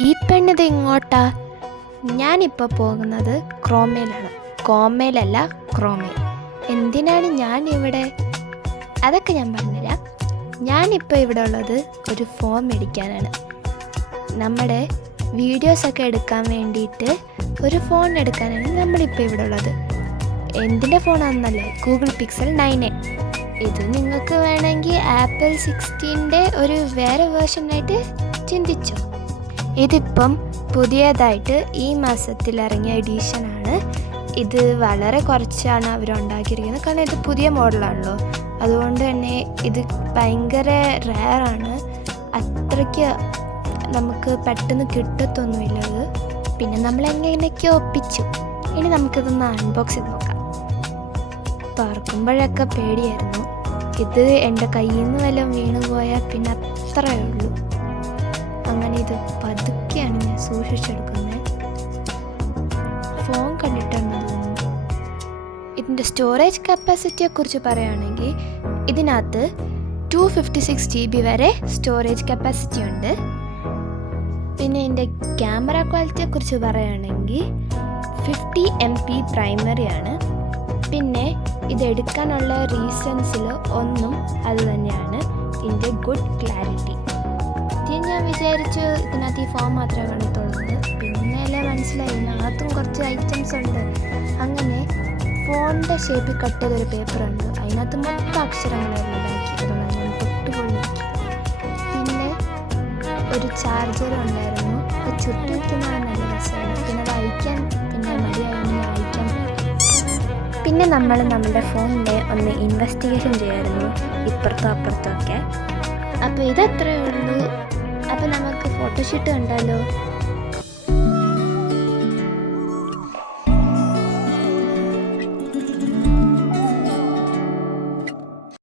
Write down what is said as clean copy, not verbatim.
ഈ പെണ്ണിത് ഇങ്ങോട്ടാ? ഞാനിപ്പോൾ പോകുന്നത് ക്രോമയിലാണ്. കോമയിലല്ല, ക്രോമയിൽ. എന്തിനാണ് ഞാനിവിടെ? അതൊക്കെ ഞാൻ പറഞ്ഞുതരാം. ഞാനിപ്പോൾ ഇവിടെ ഉള്ളത് ഒരു ഫോൺ മേടിക്കാനാണ്. നമ്മുടെ വീഡിയോസൊക്കെ എടുക്കാൻ വേണ്ടിയിട്ട് ഒരു ഫോൺ എടുക്കാനാണ് നമ്മളിപ്പോൾ ഇവിടെ ഉള്ളത്. എന്തിൻ്റെ ഫോണാണെന്നല്ലേ? Google pixel 9a. ഇത് നിങ്ങൾക്ക് വേണമെങ്കിൽ ആപ്പിൾ 16ൻ്റെ ഒരു വേറെ വേർഷനായിട്ട് ചിന്തിച്ചോ. ഇതിപ്പം പുതിയതായിട്ട് ഈ മാസത്തിൽ ഇറങ്ങിയ എഡീഷനാണ്. ഇത് വളരെ കുറച്ചാണ് അവരുണ്ടാക്കിയിരിക്കുന്നത്, കാരണം ഇത് പുതിയ മോഡലാണല്ലോ. അതുകൊണ്ട് തന്നെ ഇത് ഭയങ്കര റെയറാണ്. അത്രയ്ക്ക് നമുക്ക് പെട്ടെന്ന് കിട്ടത്തൊന്നുമില്ല ഇത്. പിന്നെ നമ്മൾ എങ്ങനെയൊക്കെ ഒപ്പിച്ചു. ഇനി നമുക്കിതൊന്ന് അൺബോക്സ് ചെയ്ത് നോക്കാം. തുറക്കുമ്പോഴൊക്കെ പേടിയായിരുന്നു. ഇത് എൻ്റെ കയ്യിൽ നിന്ന് വല്ലതും വീണു പോയാൽ പിന്നെ അത്രയേ ഉള്ളൂ. അങ്ങനെ ഇത് പതുക്കെയാണ് ഞാൻ സൂക്ഷിച്ചെടുക്കുന്നത്. ഫോൺ കണ്ടിട്ടാണ് തോന്നുന്നു. ഇതിൻ്റെ സ്റ്റോറേജ് കപ്പാസിറ്റിയെക്കുറിച്ച് പറയുകയാണെങ്കിൽ ഇതിനകത്ത് 256 GB വരെ സ്റ്റോറേജ് കപ്പാസിറ്റി ഉണ്ട്. പിന്നെ ഇതിൻ്റെ ക്യാമറ ക്വാളിറ്റിയെക്കുറിച്ച് പറയുകയാണെങ്കിൽ 50 MP പ്രൈമറി ആണ്. പിന്നെ ഇതെടുക്കാനുള്ള റീസൺസിൽ ഒന്നും അത് തന്നെയാണ് ഇതിൻ്റെ ഗുഡ് ക്ലാരിറ്റി. ഞാൻ വിചാരിച്ചു ഇതിനകത്ത് ഈ ഫോൺ മാത്രമേ കാണത്തുള്ളൂ. പിന്നെ എല്ലാം മനസ്സിലായി, ഇതിനകത്തും കുറച്ച് ഐറ്റംസ് ഉണ്ട്. അങ്ങനെ ഫോണിൻ്റെ ഷേപ്പിൽ കട്ട് ചെയ്തൊരു പേപ്പറുണ്ട്. അതിനകത്ത് മൊത്തം അക്ഷരങ്ങളായിരുന്നു ഉണ്ടാക്കിയിട്ടുള്ളത്. ഞാൻ തൊട്ടുപോയി. പിന്നെ ഒരു ചാർജർ ഉണ്ടായിരുന്നു. അത് ചുറ്റി വയ്ക്കുന്നതാണ് നല്ല രസമാണ്. പിന്നെ അത് അയക്കാൻ പിന്നെ മടിയായിരുന്നു അയക്കാൻ. പിന്നെ നമ്മൾ നമ്മുടെ ഫോണിൻ്റെ ഒന്ന് ഇൻവെസ്റ്റിഗേഷൻ ചെയ്യായിരുന്നു, ഇപ്പുറത്തും അപ്പുറത്തും ഒക്കെ. അപ്പോൾ ഇതത്രയേ ഉള്ളൂ. അപ്പോൾ നമുക്ക് ഫോട്ടോഷൂട്ട് കണ്ടാലോ?